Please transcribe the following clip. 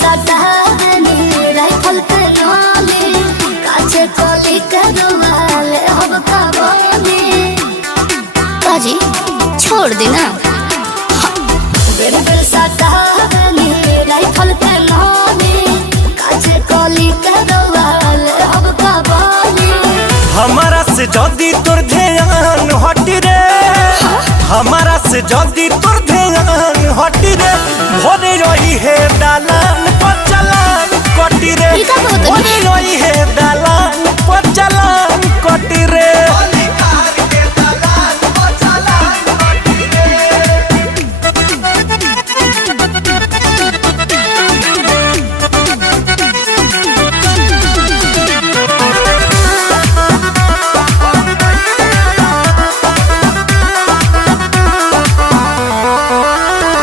सटानी rifle पे नोली काचे कोली के दुआले हम काबोली बाजी छोड़ देना बिल सटानी राइफल पे नोली काचे कोली के दुआले हम काबोली हमारा से जदी तोर ध्यान हटी रे हमारा से जदी तोर